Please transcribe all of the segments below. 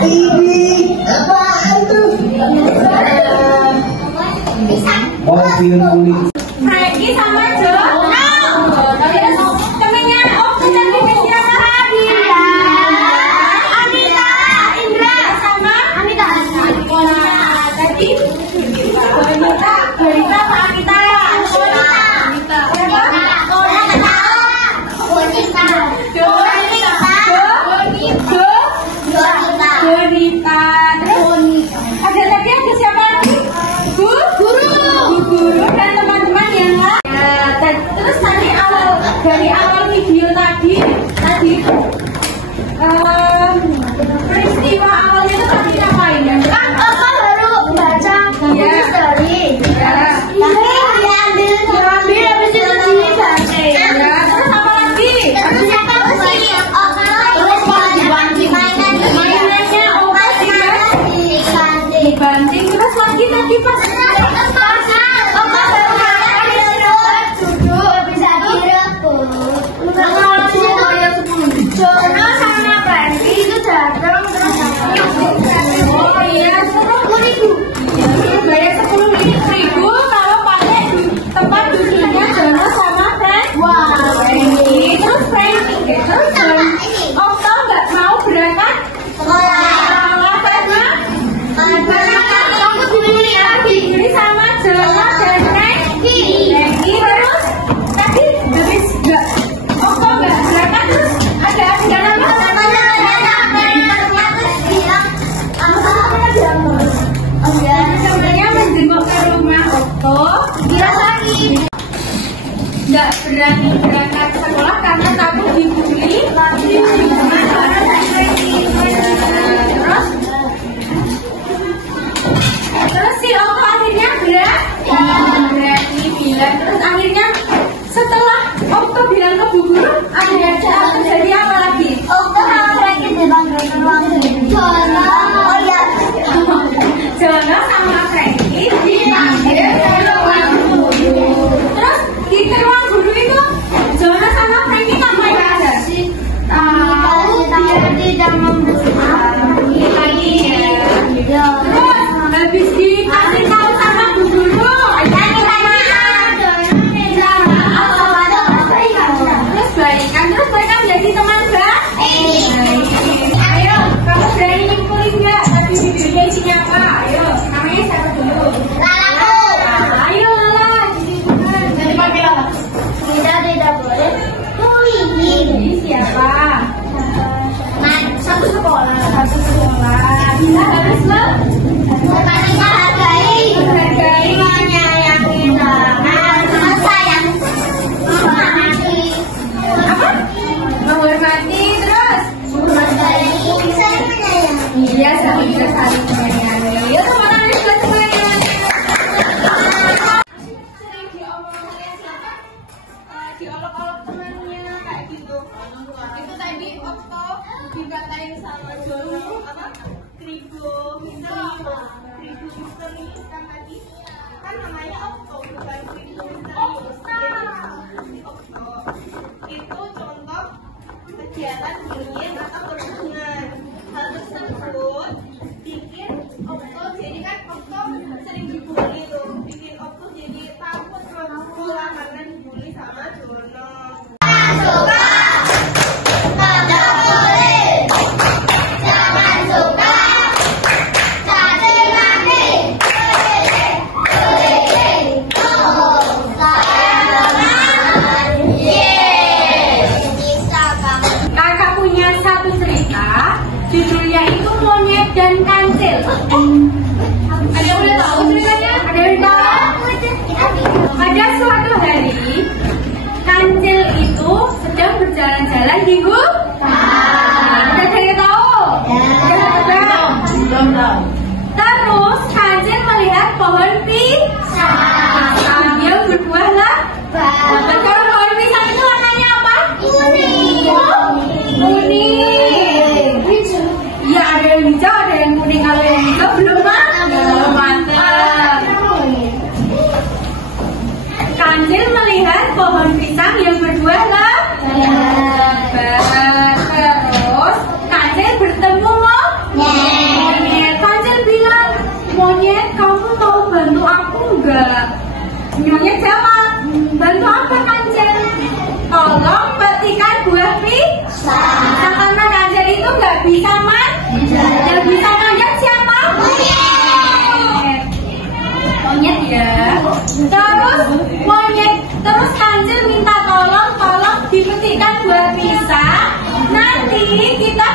Ini apaan tuh? Mobil kuning. Franky sama Jo. Temennya Om dan Bibi siapa? Anita, Indra sama Anita. Tadi Anita apa Anita? Ada lagi ada siapa lagi? Guru dan teman-teman yang lain. Terus dari awal video tadi peristiwa awalnya itu tadi ngapain ya? Kan Opa baru baca story. Diambil habis itu dibaca. Terus apa lagi? Terus apa sih? Mainannya Opa dibanting. Terus lagi tadi pas Opa baru makan duduk bisa direbut. Jono sama Franky itu datang terus oh iya, 10.000. Bayar 10.000 kalau pakai tempat duduknya Jono sama Franky. Terus Franky, terus Okto nggak mau berangkat sekolah karena diri sama Jono dan Franky. Terus tadi habis nggak Okto nggak berangkat terus ada apa? Sebenarnya menjenguk ke rumah Okto nggak berani berangkat sekolah karena takut dibully di rumah terus si Okto akhirnya berani bilang. Terus akhirnya setelah Okto bilang ke bu guru jadi apa lagi? Okto sama Franky dipanggil ke ruang guru. Jono sama Franky dipanggil ke ruang guru. Terus di ruang guru itu Jono sama Franky ngapain aja? Tahu biar tidak membuli lagi. Terus habis dikasih tahu sama bu guru terus baikan jadi teman baik. Ayo, kamu berani nyimpulin nggak tadi videonya isinya apa? Ayo, namanya siapa dulu? Ayo Lala, jadi panggil apa? Tidak boleh. Ini siapa? Satu sekolah. Bisa habis lo? Menghargai, Menyayangi, sayang, menghormati, apa? Menghormati terus? saling menyayangi. Iya, saling menyayangi. Yuk, teman tangan buat semuanya. Sering diomongin siapa? Diolok-olok temannya kayak gitu. Itu tadi Okto dikatain sama Jono apa? Kribo misteri kan tadi kan namanya Okto bukan Kribo misteri. Okto itu contoh kegiatan dingin atau berhubungan. Hal tersebut bikin Okto jadi kan Okto sering dibully tuh, bikin Okto jadi takut ke sekolah karena dibully sama Jono. Kakak punya satu cerita, judulnya itu Monyet dan Kancil. Ada yang udah tahu ceritanya? Ada yang tahu? Pada suatu hari, Kancil itu sedang berjalan-jalan di hutan. Ada yang tahu? Belum tahu. Terus Kancil melihat pohon pisang yang berbuah lebat. Kalau pohon pisang itu warnanya apa? Kuning. Iya, ada yang hijau, ada yang kuning. Kalau yang hijau belum mantap. Kancil melihat pohon pisang yang berbuah lebat. Terus Kancil bertemu monyet.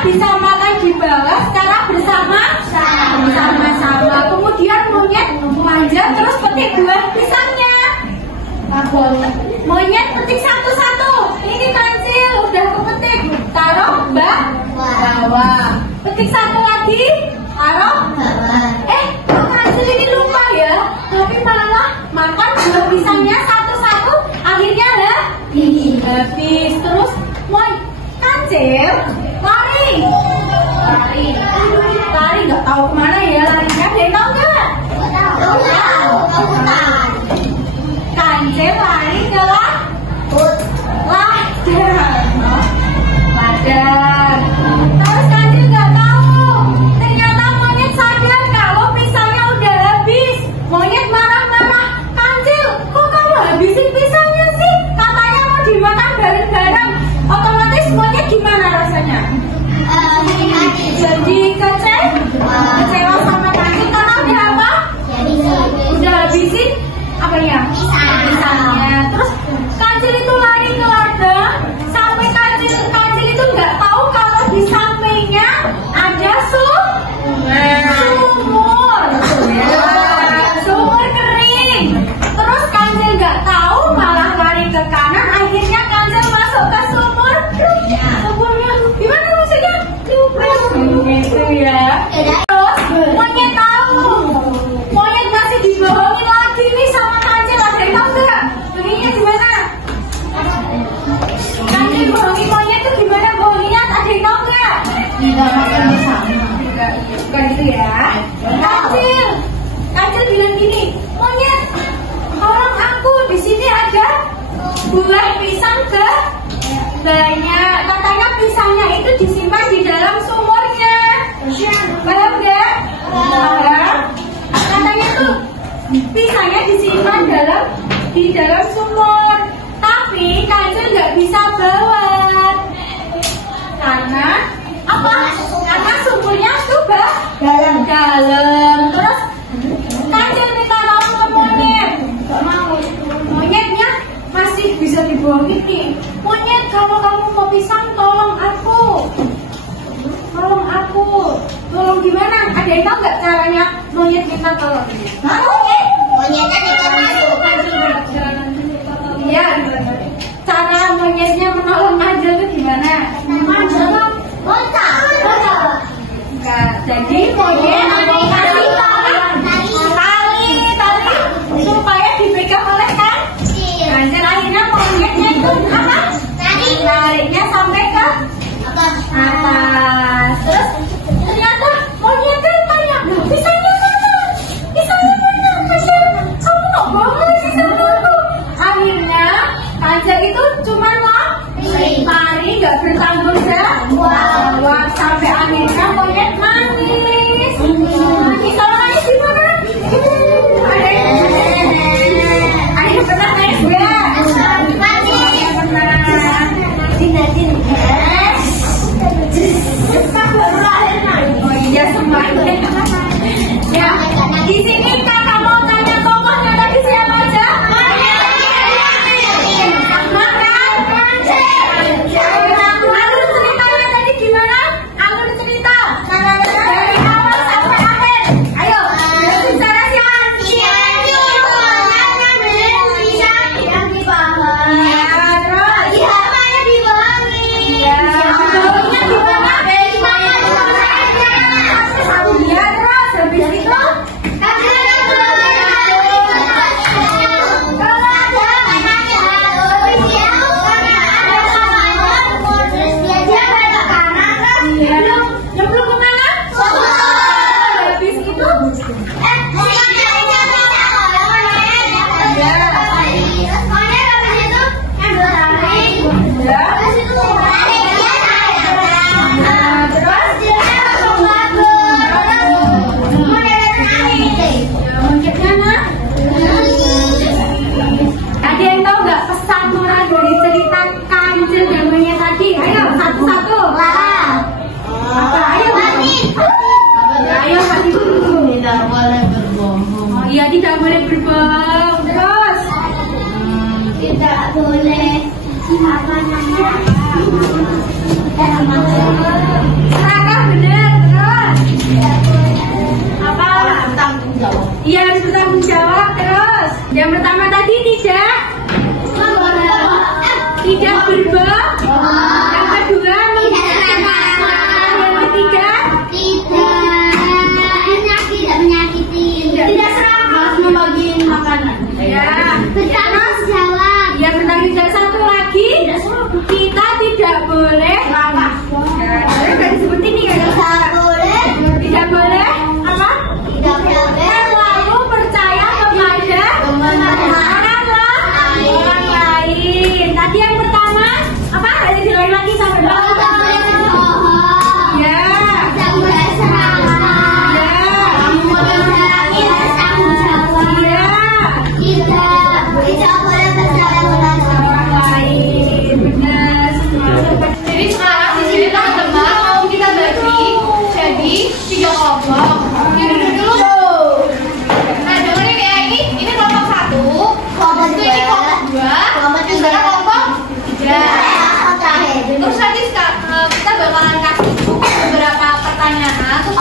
bisa makan di bawah secara bersama-sama. Kemudian monyet manja terus petik buah pisangnya. Monyet petik satu-satu. Ini kancil udah kepetik, taruh bawah. Petik satu lagi, taruh bawah. Kancil ini lupa ya, tapi malah makan buah pisangnya satu-satu. Akhirnya habis. Terus kancil lari nggak tahu kemana ya larinya. Tahu nggak? Kancil lari ke ladang. Terus kancil nggak tahu, ternyata monyet sadar kalau pisangnya udah habis. Monyet marah-marah, kancil kok kamu habisin pisangnya sih? Katanya mau dimakan bareng-bareng. Otomatis monyet gimana rasanya? Jadi kecewa sama kancil karena udah apa? Udah habisin apanya? Pisangnya. Terus kancil itu lari ke ladang sampai kancil itu nggak tahu kalau di sampingnya ada sumur kering. Terus kancil nggak tahu malah lari ke kanan. Akhirnya kancil masuk ke sumurnya. Gimana maksudnya? Gitu ya. Terus monyet tahu, monyet masih dibohongin lagi nih sama kancil. Ada yang tahu nggak? Begini gimana? Kancil bohongin monyet itu gimana bohonginnya? Ada yang tahu nggak? Tidak makan bersama. Bukan itu ya. Kancil bilang gini, monyet, tolong aku, di sini ada buah pisang banyak. Katanya pisangnya itu disimpan di dalam sumurnya. Paham nggak? Katanya tuh pisangnya disimpan di dalam sumur. Tapi kancil nggak bisa bawa karena apa? Karena sumurnya tuh dalam. Terus kancil minta tolong ke monyet, nggak mau. Monyetnya masih bisa dibohongin nih. Monyet, kalau kamu mau pisang tolong aku. Tolong gimana? Ada yang tahu nggak caranya monyet minta tolong? Monyetnya kita masuk. Iya, cara monyetnya menolong aja tuh gimana? Jadi monyet tali supaya dipegang oleh kancil. Akhirnya monyetnya itu apa? Tariknya sampai ke atas. Terus ternyata monyetnya tanya, pisangnya mana? Kancil, kamu nggak boleh pisang aku. Akhirnya kancil itu cuma lari, nggak bertanggung jawab sampai akhirnya monyet nangis. Kalau nangis gimana? Ada yang pernah nangis nggak? Oh iya semuanya. Ya, di sini kakak mau tanya tokohnya tadi siapa aja? Alur ceritanya tadi gimana? Alur cerita dari awal sampai akhir. Ayo, bicara tidak boleh berbohong. Terus tidak boleh apa namanya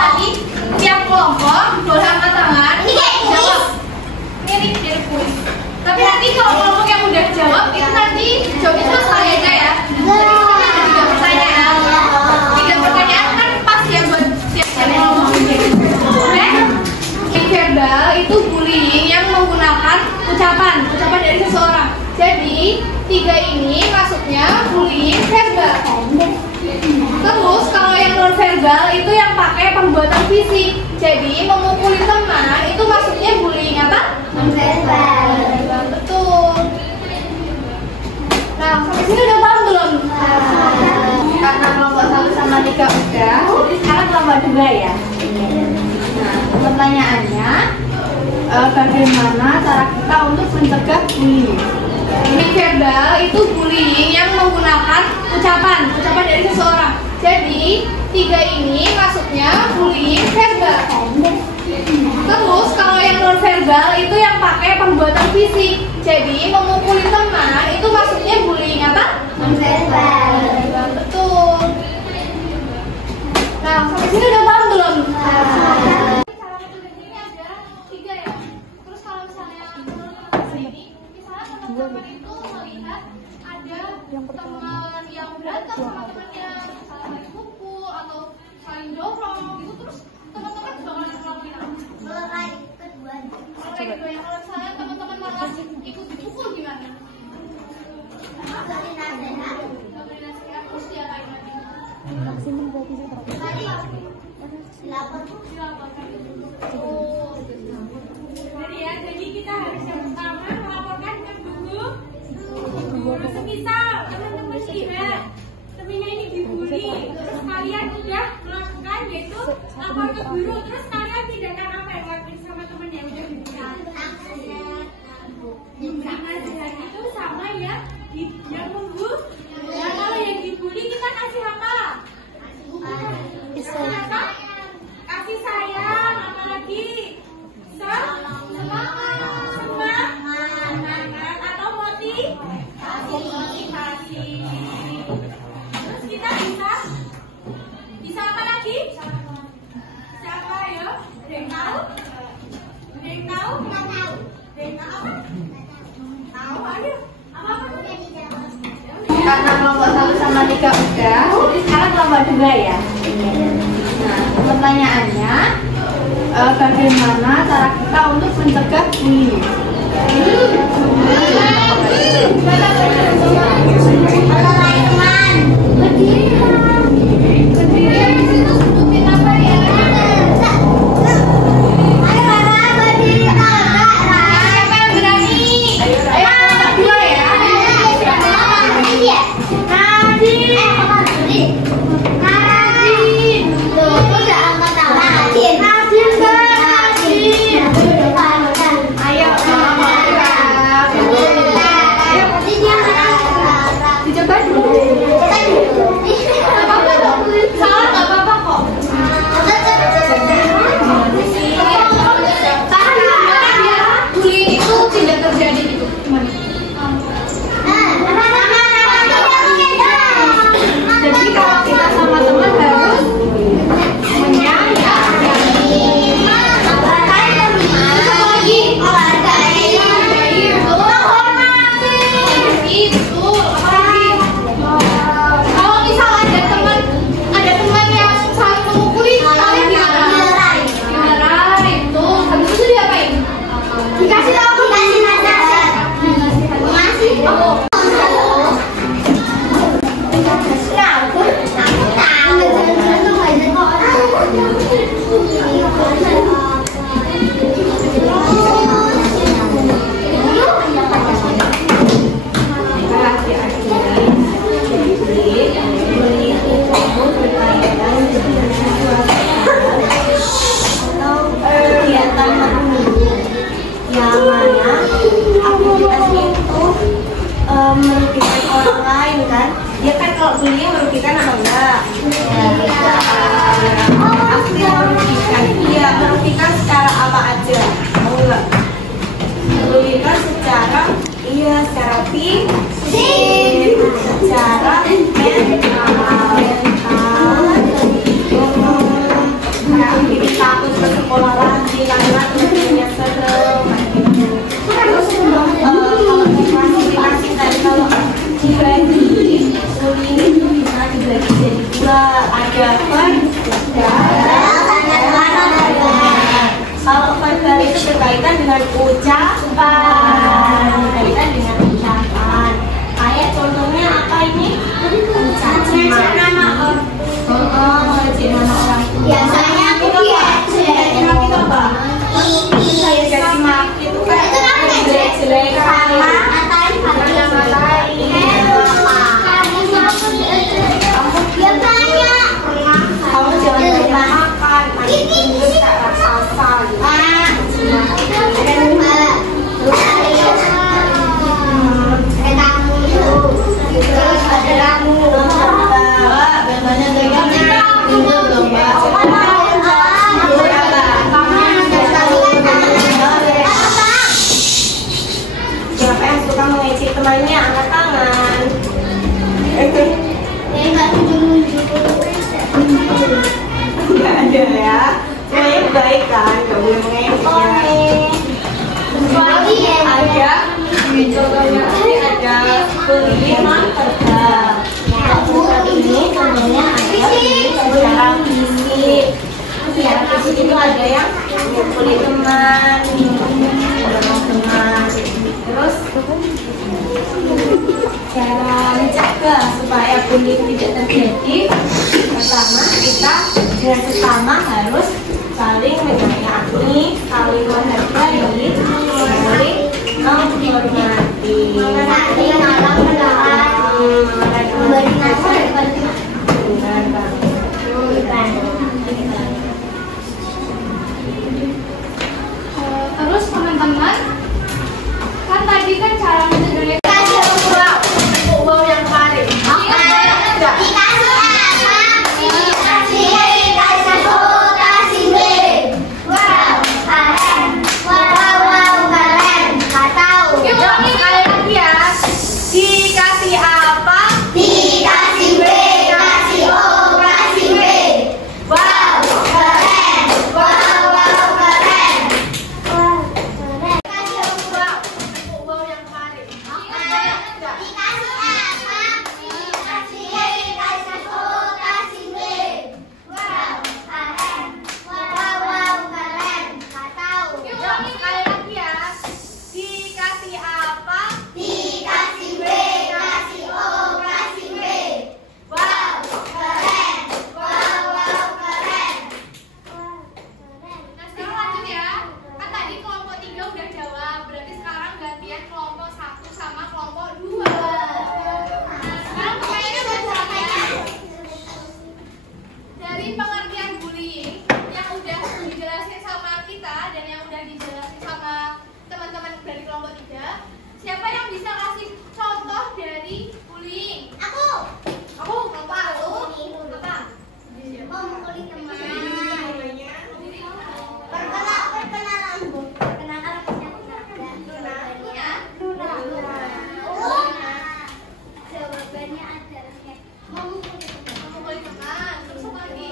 Nanti tiap kelompok boleh angkat tangan. Jawab. Ini kuis. Tapi nanti kalau kelompok yang udah jawab itu nanti jawabnya cuma sekali aja ya. Jadi kita ada 3 pertanyaan. 3 pertanyaan kan pas ya buat siap-siap kelompok. Verbal itu bullying yang menggunakan ucapan dari seseorang. Jadi 3 ini masuknya bullying verbal. Terus kalau yang non verbal itu yang pakai perbuatan fisik. Jadi memukuli teman itu masuknya bullying apa? Non verbal. Betul. Nah, sampai sini udah paham belum? Karena kelompok 1 sama 3 udah, jadi sekarang kelompok 2 ya. Nah, pertanyaannya bagaimana cara kita untuk mencegah bullying? Ini verbal itu bullying yang menggunakan ucapan dari seseorang. Jadi 3 ini masuknya bullying verbal. Terus kalau yang non verbal itu yang pakai perbuatan fisik. Jadi memukuli teman itu masuknya bullying apa? Non verbal. Betul. Nah, sampai sini udah paham belum? Cara metodenya ini ada 3 ya. Terus kalau misalnya ini, misalnya teman-teman itu melihat ada teman yang berantem sama temannya, saling pukul atau saling dorong gitu, terus teman-teman bakalan ngelakuin apa? Mulai keduanya. Kalau misalnya teman-teman malah ikut dipukul gimana? Beri nasihat. Terus diapain lagi? Maksimum berarti jadi kita harus yang pertama melaporkan ke guru. Semisal teman-teman lihat temennya ini dibully, terus kalian udah melakukan yaitu lapor ke guru, terus kalian tindakan apa yang lakuin sama temen yang udah dibully? Nasihat itu sama ya, yang membuli. Ya kalau yang dibully kita kasih apa? Kasih sayang, apalagi semangat atau motivasi. Terus kita bisa apa lagi? Siapa ya? Tahu apa? Tahu ayo. Apa? karena kelompok 1 sama 3 udah, jadi sekarang kelompok 2 ya. Nah, pertanyaannya bagaimana cara kita untuk mencegah bullying? Merugikan orang lain kan? Dia kan kalau bullying merugikan atau enggak? Pasti merugikan. Iya, merugikan secara apa aja? Tahu enggak? Merugikan secara secara fisik, secara mental, sekolah lagi karena teman-temannya serem kayak gitu. Terus kalau klasifikasi tadi kalau dibagi bullying itu bisa dibagi jadi dua, ada verbal dan non-verbal. Kalau verbal itu berkaitan dengan ucapan, kayak contohnya apa ini? Ngecek nama orang. Ngecek nama orang. Biasanya aku Ngecek maki itu apa? Ngecek maki itu kan jelek-jelek. Kamu jangan banyak makan, nanti gendut tak raksasa gitu. Terus ada kamu siapa yang suka mengecek temannya angkat tangan. Nggak ada ya, semuanya baik kan, nggak boleh mengecek. Ada di contohnya ini ada bullying non-verbal. Ini contohnya ada secara fisik. Secara fisik itu ada yang mukuli teman, dorong teman. Terus cara mencegah supaya bullying tidak terjadi, pertama kita dengan sesama harus saling menyayangi, saling menghargai, saling menghormati. Terus teman-teman, kan tadi kan cara mencegahnya Bau yang kemarin. dikasih apa? Dikasih B, kasih O, kasih B. Wow, keren. Wow, keren. Bau yang kemarin. Dikasih apa? Dikasih A, kasih O, kasih B. Wow, keren. Wow, keren. Nggak tahu. Sekali lagi ya. Dikasih apa? Dikasih B, kasih O, kasih B. Wow, keren. Wow, keren. Nah sekarang lanjut ya. Kan tadi kelompok 3 udah jawab. Berarti sekarang gantian kelompok 1 sama kelompok 2. Nah sekarang pertanyaannya udah jawab ya. Dari pengertian bullying yang udah dijelasin sama kita dan yang udah dijelasin sama teman-teman dari kelompok 3, siapa yang bisa kasih contoh dari bullying? Aku. Aku, kelompok aku. Apa? Mau mukuli teman. Perkenalan. Perkenalan Ya. Jawabannya adalah mau mukuli teman. Memukuli teman. Terus apa lagi?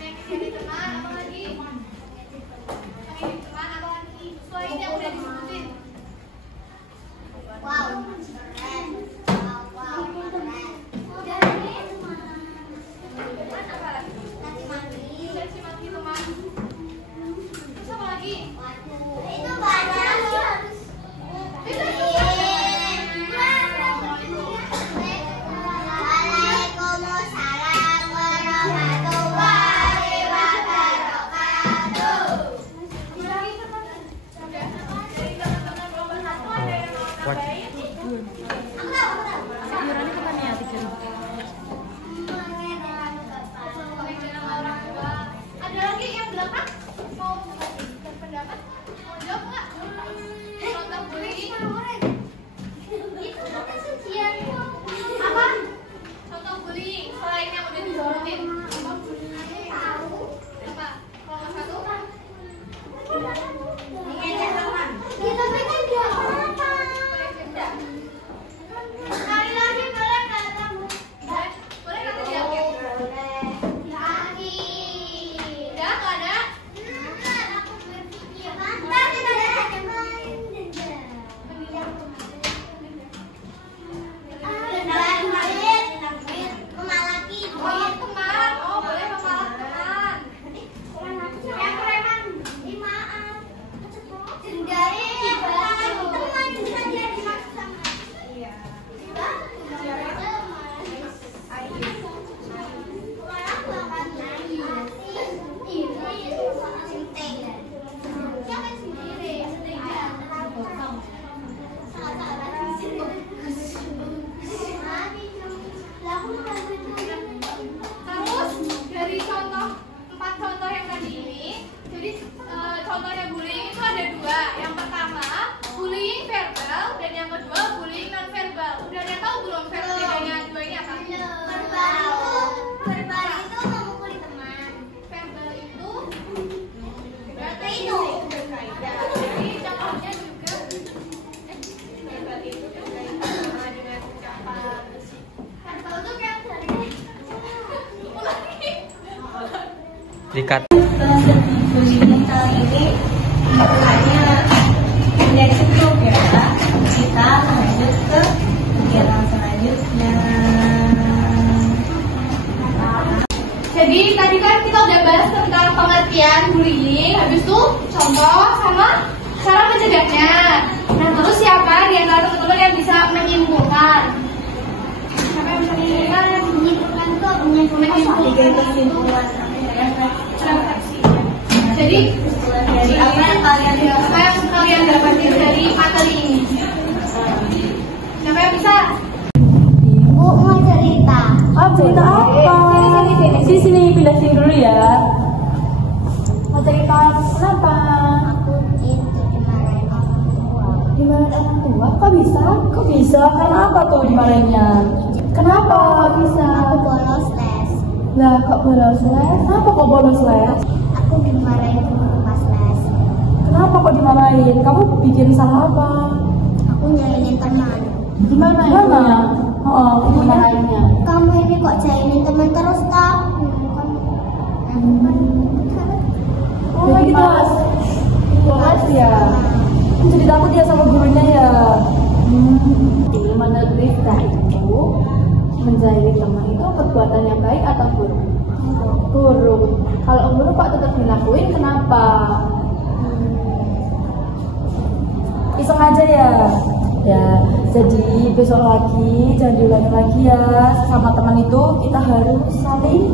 Menyakiti teman. Apa lagi? Menyakiti teman. Apa lagi? Selain yang udah disebutin. Wow, keren. Wow, keren. Teman apa lagi? Nanti mandi. Caci maki teman. Terus apa lagi? Itu banyak. Waalaikumsalam warahmatullahi wabarakatuh. Dari teman-teman kelompok 1 ada yang mau nambahin? Pengen orang tua. Ada lagi yang belakang mau berpendapat? Mau jawab nggak? Contoh bullying. Apa? Contoh bullying selain yang udah disebutin. Apa? Kelompok 1? Sekali lagi boleh nggak kamu? Boleh nggak dijawab? Udah nggak ada Terus dari contoh 4 contoh yang tadi ini, jadi contohnya bullying itu ada 2. Yang pertama bullying verbal dan yang kedua bullying non verbal. Udah ada tahu belum bedanya dua ini apa? Verbal itu memukuli teman. Verbal itu Berarti itu. jadi contohnya juga Verbal itu berkaitan sama dengan ucapan. verbal itu kayak dari Dikat. Bullying kali ini hanya tidak cukup ya. Kita lanjut ke kegiatan selanjutnya. Jadi tadi kan kita udah bahas tentang pengertian bullying, habis itu contoh sama cara mencegahnya. Nah terus siapa di antara teman-teman yang bisa menyimpulkan? Siapa yang bisa menyimpulkan? Menyimpulkan tuh menyimpulkan. Kesimpulan Jadi dari apa yang kalian dapati dari materi ini? Siapa yang bisa? Bu mau cerita. cerita apa? Sini jelasin dulu ya. Mau cerita kenapa? Aku itu dimarahin orang tua. Dimarahin orang tua? Kok bisa? Kok bisa? Kenapa tuh dimarahinnya? Kenapa kok bisa? Aku bolos les. Lah kok bolos les? Kenapa kok bolos les? Aku dimarahin guru pas les. Kenapa kok dimarahin? Kamu bikin salah apa? Aku nyaingin teman. Gimana? Gimana? Oh, dimarahinnya. Kamu ini kok jahilin teman terus kak? Oh, gitu. Bolos ya. Jadi takut dia sama gurunya ya. Menurut Rifda itu menjahili teman itu perbuatan yang baik atau buruk? Buruk. Kalau buruk kok tetap dilakuin, kenapa? Iseng aja ya. Ya, jadi besok lagi jangan diulangi lagi ya. Sama teman itu kita harus saling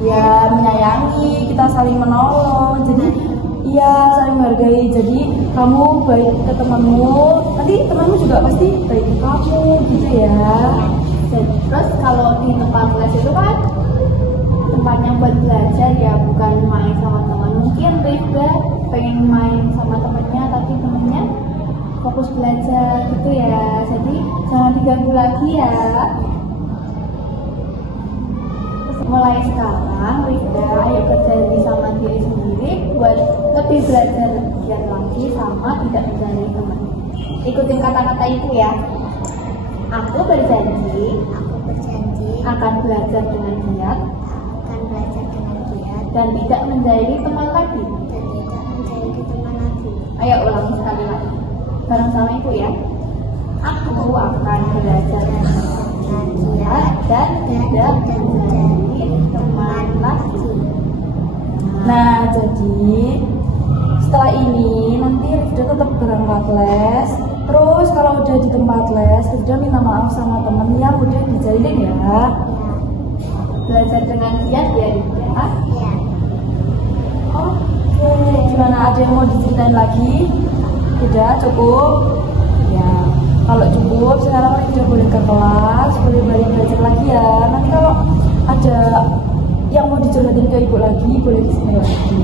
ya menyayangi, kita saling menolong. Jadi iya saling menghargai. Jadi kamu baik ke temanmu, nanti temanmu juga pasti baik ke kamu gitu ya. Terus kalau di tempat les itu kan tempatnya buat belajar ya, bukan main sama teman. Mungkin Rifda pengen main sama temannya, tapi temannya fokus belajar gitu ya. Jadi jangan diganggu lagi ya. Terus mulai sekarang Rifda ayo berjanji sama diri sendiri buat lebih belajar giat lagi sama tidak menjadi teman. Ikutin kata-kata itu ya. Aku berjanji akan belajar dengan giat dan tidak menjadi teman lagi. Ayo ulang sekali lagi. Bareng sama ibu ya. Aku akan belajar dengan giat dan tidak menjadi teman lagi. Nah, jadi setelah ini nanti Rifda tetap berangkat les. Terus kalau udah di tempat les, Rifda minta maaf sama temen yang udah dijalin ya. Belajar dengan giat ya Rifda. Oke, gimana, ada yang mau diceritain lagi? Udah cukup? Ya, kalau cukup sekarang Rifda boleh ke kelas, boleh balik belajar lagi ya. Nanti kalau ada yang mau dicurhatin ke ibu lagi, boleh kesini lagi.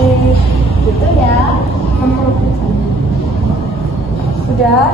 Oke, Gitu ya. udah?